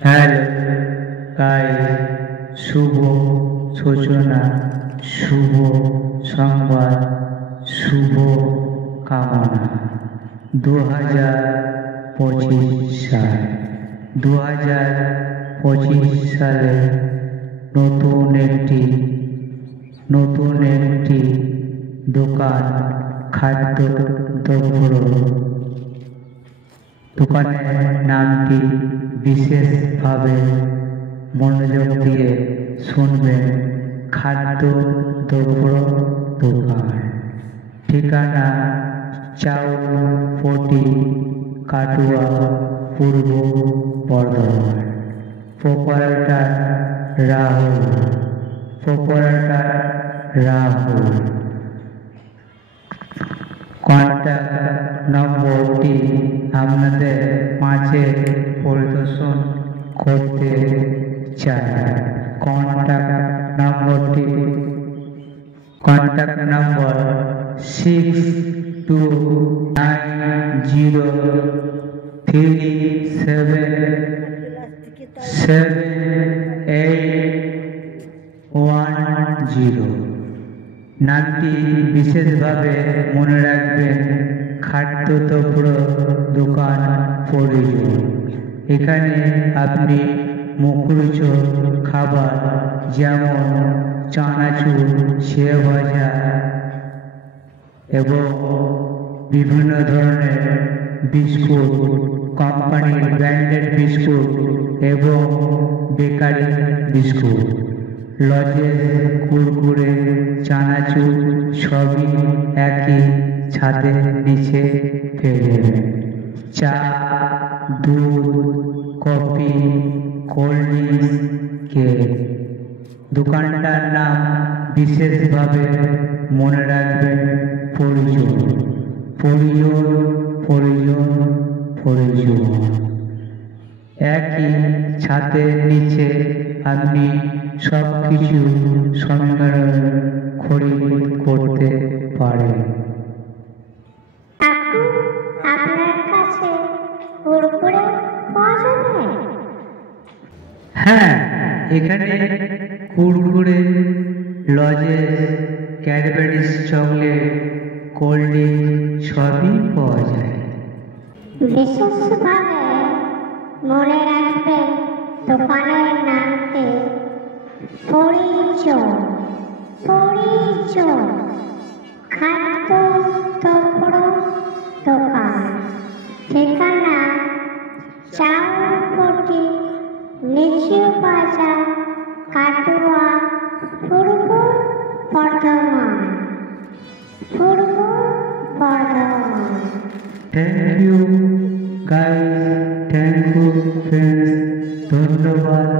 Hello guys, শুভ সূচনা, শুভ সংবাদ, শুভ কামনা। 2025 সালে নতুন একটি দোকান, খাদ্য দ্রব্য। দোকানের নামটি বিশেষভাবে মনোযোগ দিয়ে শুনবেন। খাদ্য দ্রব্য দোকান, ঠিকানা চাউলপটি, কাটুয়া, পূর্ব বর্ধমান। প্রোপাইটার রাহুল। কন্ট্যাক্ট নম্বরটি আপনাদের মাঝে পরিদর্শন করতে চাই। Contact number 6290377810। নামটি বিশেষভাবে মনে রাখবেন। খাদ্য দ্রব্য দোকান প্রয়োজন। এখানে আপনি মুখরোচক খাবার যেমন চানাচুর, সেও ভাজা এবং বিভিন্ন ধরনের বিস্কুট, কোম্পানির ব্র্যান্ডেড বিস্কুট এবং বেকারি বিস্কুট, লজেন্স, কুরকুরে, চানাচুর সবই একই ছাদের নিচে পেয়ে যাবেন। চা, দুধ, কফি, কোল্ড ড্রিঙ্কস, কেক। দোকানটার নাম বিশেষভাবে মনে রাখবেন। প্রয়োজন। একই ছাদের নিচে আপনি সবকিছু সম্মেলন খরিদ করতে পারেন। আপনার কাছে কুরকুরে পাওয়া যাবে? হ্যাঁ, এখানে Kurkure, lozenges, Cadbury's chocolate, cold drink সবই পাওয়া যায়। বিশেষভাবে মনে রাখবেন দোকানের নামটি পরিচয়। খাদ্য দ্রব্য দোকান, ঠিকানা চাউলপটি, নিচু Bazar, Katwa, Purba Bardhaman. Thank you guys, thank you friends. ধন্যবাদ।